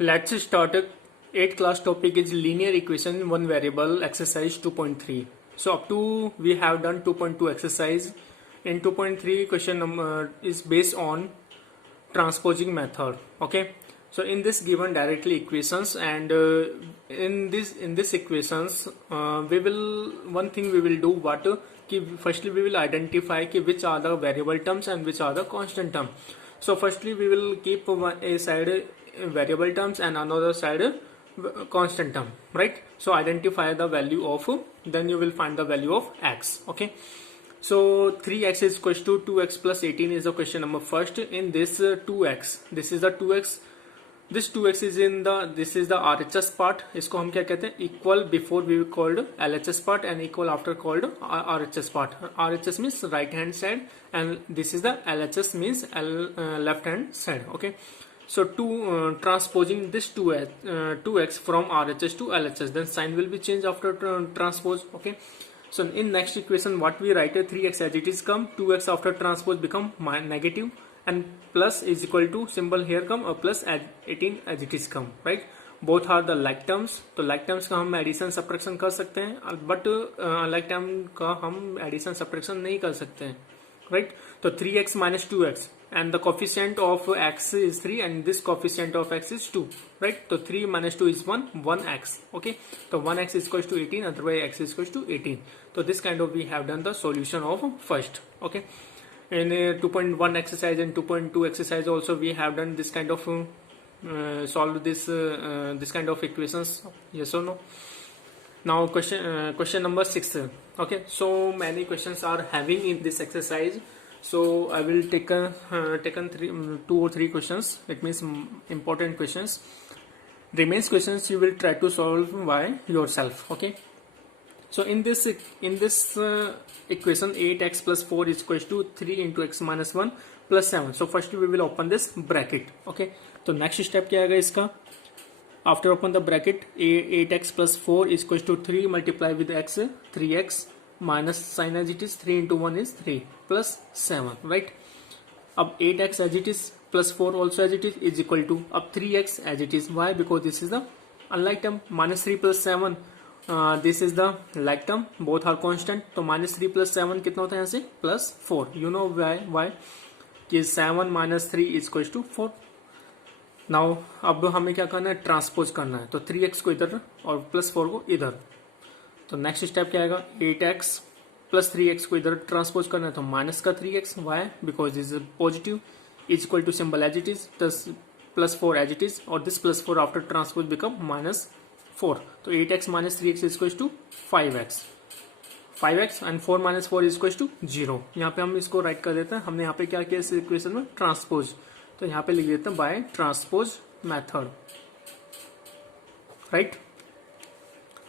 Let's start. 8th class topic is linear equation in one variable exercise 2.3. So up to we have done 2.2 exercise. In 2.3 question number is based on transposing method. Okay. So in this given directly equations and in this equations we will one thing we will do what firstly we will identify which are the variable terms and which are the constant term. So firstly we will keep a side variable terms and another side constant term, right? So identify the value of, then you will find the value of x. Okay, so 3x is equals to 2x plus 18 is the question number first. In this 2x, this is the 2x, this 2x is in the, this is the RHS part. इसको हम क्या कहते हैं, equal before we called LHS part and equal after called RHS part. RHS means right hand side and this is the LHS means left hand side. Okay, so transposing this 2x from RHS to LHS, then sign will be changed after transpose. Okay, so in next equation what we write, 3x as it is come, 2x after transpose become negative and plus is equal to symbol here come or plus 18 as it is come, right? Both are the like terms. तो like terms का हम addition subtraction कर सकते हैं, but like term का हम addition subtraction नहीं कर सकते हैं, right? तो 3x minus 2x and the coefficient of x is 3 and this coefficient of x is 2, right? So 3 minus 2 is 1x. Okay, so 1x is equals to 18, otherwise x is equals to 18. So this kind of we have done the solution of first. Okay, in 2.1 exercise and 2.2 exercise also we have done this kind of solve this this kind of equations, yes or no? Now question number 6. Okay, so many questions are having in this exercise, so I will taken 2 or 3 questions. It means important questions. Remains questions you will try to solve by yourself. Okay, so in this equation 8x plus 4 is equals to 3 into x minus 1 plus 7. So first we will open this bracket. Okay, तो next step क्या आएगा इसका, after open the bracket 8x plus 4 is equals to 3 multiply with x 3x minus sign as it is 3 into 1 is 3 plus 7, right? अब 8x as it is plus 4 also as it is equal to अब 3x as it is. Why? Because this is the unlike term. Minus 3 plus 7 this is the like term, both are constant. तो minus 3 plus 7 कितना होता है यहाँ से plus 4. You know why? कि 7 minus 3 is equals to 4. Now अब हमें क्या करना है, ट्रांसपोज करना है. तो 3x को इधर और प्लस 4 को इधर. तो नेक्स्ट स्टेप क्या आएगा, 8x प्लस 3x को इधर ट्रांसपोज करना है. तो माइनस का 3x, why? Because this is positive, is equal to symbol as it is, plus 4 as it is, और this plus 4 after transpose become minus 4. तो 8x minus 3x is equal to 5x and 4 minus 4 is equal to 0. यहाँ पे हम इसको right कर देते हैं. हमने यहाँ पे क्या किया इस इक्वेशन में, ट्रांसपोज. तो यहाँ पे लिख देते हैं बाय ट्रांसपोज मेथड, राइट?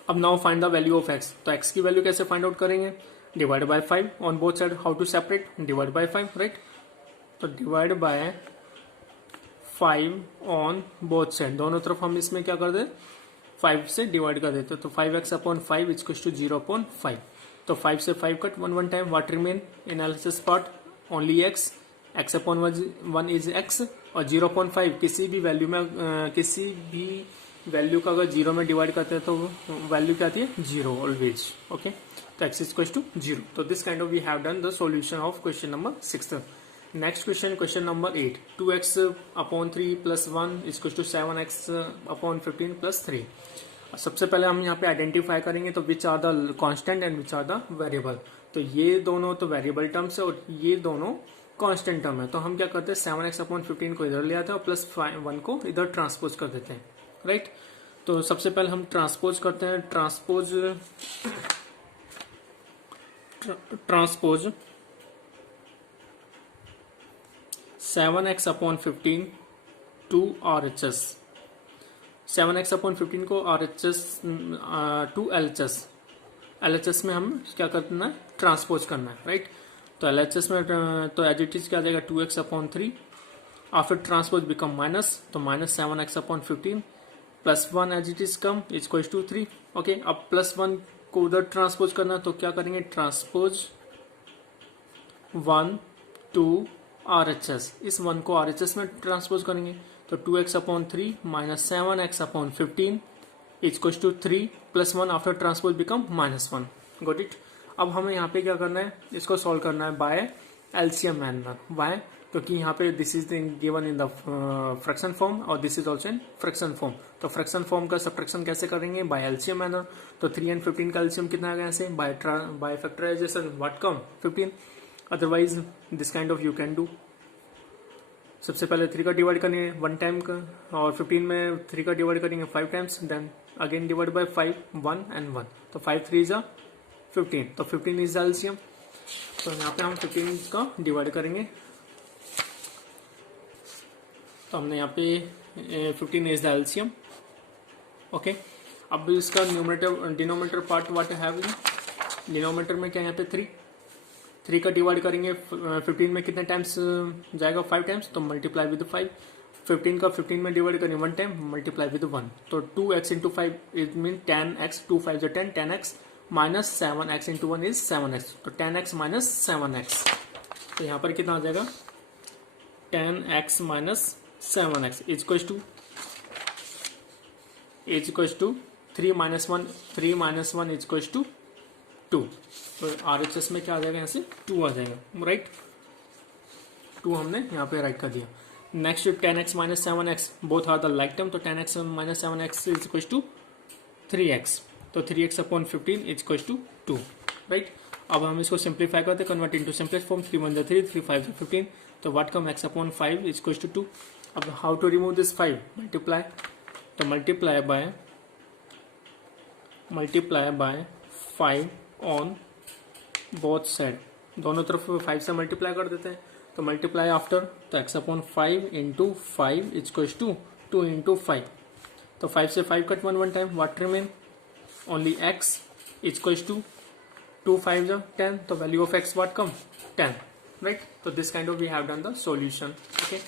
अब now find the value of x. तो x की वैल्यू कैसे फाइंड आउट करेंगे, divide by 5 on both side. How to separate, divide by 5, right? तो divide by 5 on both side, दोनों तरफ हम इसमें क्या कर दे, 5 से डिवाइड कर देते. तो 5x upon 5 is equal to 0 upon 5. तो 5 से 5 cut, 1 time, what remain in analysis part, only x upon 1 is x, और 0 अपॉन 5 किसी भी वैल्यू में किसी भी वैल्यू का अगर 0 में डिवाइड करते हैं तो वैल्यू क्या आती है, 0 ऑलवेज. ओके, तो x इज इक्वल टू 0. तो this kind of we have done the solution of question number 6. Next question number 8. 2x upon 3 plus 1 is equal to 7x upon 15 plus 3. सबसे पहले हम यहाँ पे आइडेंटिफाई करेंगे तो which are the constant and which are the variable. तो ये दोनों तो वेरिएबल टर्म्स है और ये दोनों कांस्टेंट टर्म है. तो हम क्या करते हैं, 7x अपॉन 15 को इधर ले आते हैं और प्लस 1 को इधर ट्रांसपोज कर देते हैं, राइट? तो सबसे पहले हम ट्रांसपोज करते हैं. Transpose 7x upon 15 to RHS, 7x upon 15 को RHS टू LHS में हम क्या करना है, ट्रांसपोज करना है, राइट? तो LHS में तो एज इट इज क्या जाएगा, 2x upon 3 after transpose become minus, तो minus 7x upon 15 plus 1 as it is come is equal to 3. Okay, अब प्लस 1 को उधर ट्रांसपोज करना, तो क्या करेंगे, ट्रांसपोज 1 टू RHS, इस 1 को RHS में ट्रांसपोज करेंगे. तो 2x upon 3 minus 7x upon 15 equals to 3 plus 1 after transpose become -1. Got it. अब हमें यहाँ पे क्या करना है, इसको सॉल्व करना है बाय एलसीएम मैनर. वाई? क्योंकि यहाँ पे this is given in the fraction form और this is also in fraction form. तो फ्रैक्शन फॉर्म का सब्ट्रैक्शन कैसे करेंगे? By LCM manner. तो 3 and 15 का एलसीएम कितना आ गया ऐसे? By factorisation what come 15. Otherwise this kind of you can do. सबसे पहले 3 का डिवाइड करेंगे 1 टाइम का, और 15 में 3 का डिवाइड करेंगे 5 times, then again divide by 5, 1 and 1. तो 5 3 is 15. तो 15 इज एलसीएम. तो यहाँ पे हम 15 का डिवाइड करेंगे. तो हमने यहाँ पे 15 इज द एलसीएम. ओके. अब इसका numerator denominator part what have. Denominator में क्या यहाँ पे 3 का डिवाइड करेंगे 15 में कितने टाइम्स जाएगा? 5 टाइम्स. तो मल्टीप्लाई विद 5. 15 का 15 में डिवाइड करेंगे 1 टाइम, मल्टीप्लाई विद 1. तो 2x into 5 it mean 10x. 2 5 जो 10, 10x minus 7x into 1 is 7x. तो 10x माइनस 7x. तो यहाँ पर कितना आ जाएगा? 10x minus 7x is equals to 3 minus 1. 3 minus 1 is equals to 2. तो RHS में क्या आ जाएगा? यहाँ से 2 आ जाएगा. राइट. 2 हमने यहाँ पे राइट कर दिया. Next 10x minus 7x both are the like term. तो 10x minus 7x is equals to 3x. तो 3x upon 15 is equals to 2. Right. अब हम इसको सिंप्लीफाई करते हैं, कन्वर्ट इनटू सिंपलेस्ट फॉर्म. 3 1 3, 3 5 15. तो what come x upon 5 is equals to 2. अब how to remove this 5? Multiply. तो multiply by 5 on both side. दोनों तरफ 5 से मल्टीप्लाई कर देते हैं. तो मल्टीप्लाई आफ्टर, तो x upon 5 into 5 is equals to 2 into 5. तो 5 से 5 cut 1 time, what remain? Only x is equals to 2 5 10. तो value of x what come? 10. Right. तो this kind of we have done the solution. Okay.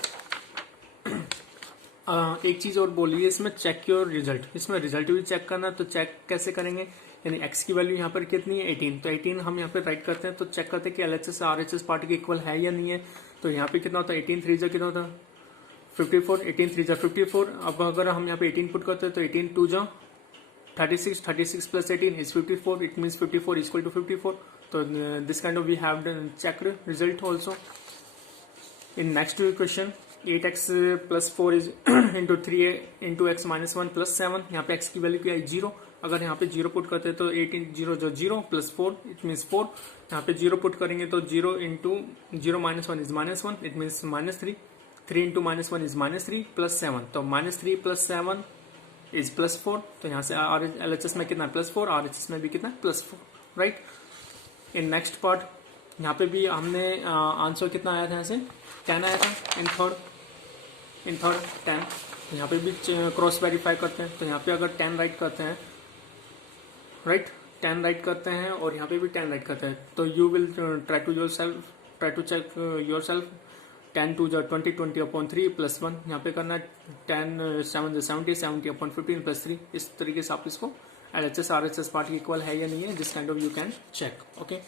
एक चीज और बोलिए, इसमें check your result. इसमें रिजल्ट भी चेक करना. तो चेक कैसे करेंगे? यानी x की वैल्यू यहाँ पर कितनी है? 18. तो 18 हम यहाँ पे राइट करते हैं. तो चेक करते हैं कि LHS RHS पार्ट के इक्वल है या नहीं है. तो यहाँ पे कितना होता है? 18 3 कितना होता है? 54. 18 3 54. अब अगर हम यहाँ पे 18 पुट करते हैं तो 18 2 36. 36 plus 18 is 54. It means 54 equal to 54. तो this kind of we have checked result also. In next question 8x plus 4 is into 3 into x minus 1 plus 7. यहाँ पे x की वैल्यू क्या है? 0. अगर यहाँ पे 0 पुट करते हैं तो 8 0 जो 0 प्लस 4 इट मीन्स 4. यहाँ पे 0 पुट करेंगे तो 0 into 0 minus 1 is -1 it means -3. 3 into -1 is -3 plus 7. तो -3 प्लस 7 इज प्लस 4. तो यहाँ से LHS में कितना? +4. RHS में भी कितना? +4. राइट. इन नेक्स्ट पार्ट यहाँ पे भी हमने आंसर कितना आया था? यहाँ से 10 आया था. In third 10. यहाँ पे भी क्रॉस वेरीफाई करते हैं. तो यहाँ पे अगर 10 राइट करते हैं, राइट, 10 राइट करते हैं और यहाँ पे भी 10 राइट करते हैं, तो you will try to check yourself. 10 2 20 20 upon 3 plus 1. यहाँ पे करना है 10 7 70 70 अपॉन 15 प्लस 3. इस तरीके से आप इसको LHS RHS पार्ट इक्वल है या नहीं है, this kind of you can check. Okay.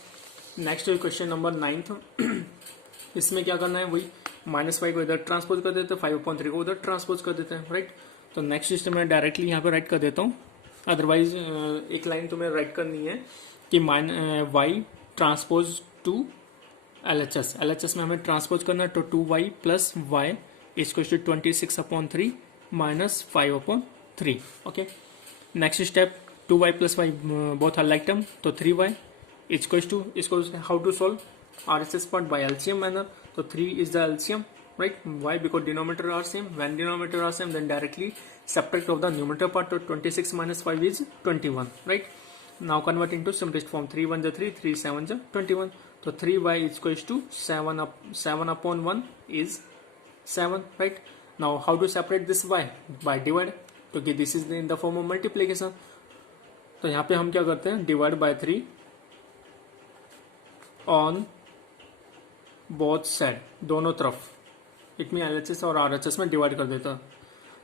Next question number 9. इसमें क्या करना है? वही -5 को इधर ट्रांसपोज कर देते हैं, 5/3 को उधर ट्रांसपोज कर देते हैं. राइट. तो नेक्स्ट सिस्टम में डायरेक्टली यहाँ पे राइट कर देता हूँ. अदरवाइज एक लाइन तुम्हें राइट करनी है कि y ट्रांसपोज टू LHS में हमें ट्रांसपोज करना है. तो 2y plus y equal to 26/3 minus 5/3. Okay. Next step 2y plus y both are like term. तो 3y इक्वल टू इसको how to solve RHS part by LCM manner. तो 3 is the LCM, right? Why? Because denominator are same. When denominator are same, then directly subtract of the numerator part. So 26 minus 5 is 21, right? Now convert into simplest form. 3 1 3, 3 7 21. So 3y is equals to 7 upon 1 is 7, right? Now how to separate this y? By divide. क्योंकि this is in the form of multiplication. तो यहाँ पे हम क्या करते हैं? Divide by 3 on both side, दोनों तरफ. इट मीन LHS और RHS में डिवाइड कर देता.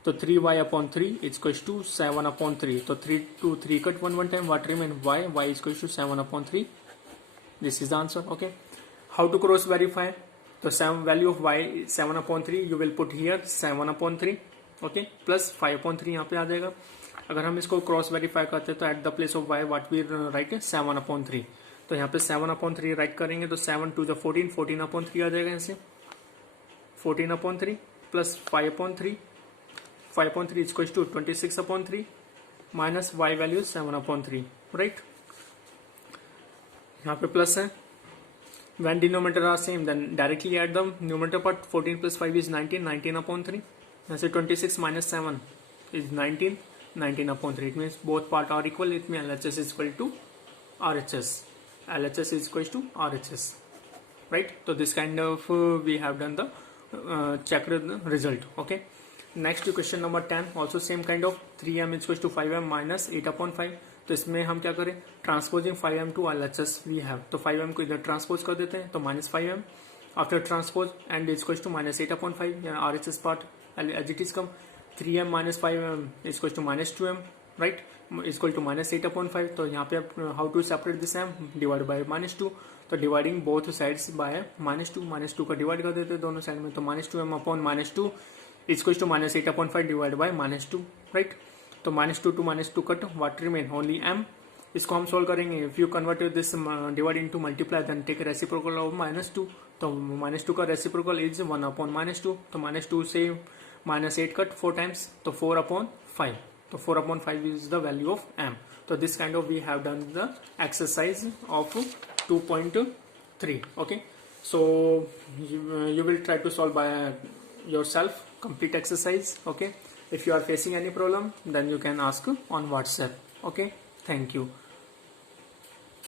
तो 3y/3 इक्वल्स टू 7/3. तो 3 2 3 cut 1 time, what remain? y equals to 7/3. This is the answer. Okay. How to cross verify? तो value of y 7/3 you will put here 7/3 okay plus 5/3 यहाँ पे आ जाएगा. अगर हम इसको क्रॉस वेरीफाई करते हैं तो at the place of y what we write 7/3. तो यहाँ पे 7/3 राइट करेंगे तो 7 2 14 14/3 आ जाएगा. ऐसे 14/3 plus 5/3 5/3 is equal to 26/3 minus y value 7/3 right. यहाँ पे प्लस है. When denominator are same, then directly add the numerator part. 14 plus 5 is 19, 19/3. That's 26 minus 7 is 19, 19/3. It means both part are equal. It means LHS is equal to RHS. LHS is equal to RHS. Right? So this kind of we have done the checked the result. Okay. Next question number 10. Also same kind of 3m is equal to 5m minus 8/5. तो इसमें हम क्या करें, transposing 5m to LHS we have. तो 5m को इधर transpose कर देते हैं तो minus 5m after transpose and is equal to minus 8/5 RHS part as it is come. 3m minus 5m is equal to minus 2m right is equal to minus 8/5. तो यहाँ पे how to separate this m divide by -2. तो dividing both sides by -2 का divide कर देते हैं दोनों side में. तो -2m/-2 is equal to minus 8/5 divide by -2 right. तो -2 to -2 cut what remain only m. इसको हम सोल्व करेंगे. If you convert this divide into multiply then take reciprocal of -2. तो -2 का रेसिप्रोकल इज 1/-2. तो -2 से -8 कट 4 टाइम्स तो 4/5. तो 4/5 is the value of m. तो this kind of we have done the exercise of 2.3. Okay so you will try to solve by yourself complete exercise. Okay, if you are facing any problem then you can ask on WhatsApp. Okay, thank you.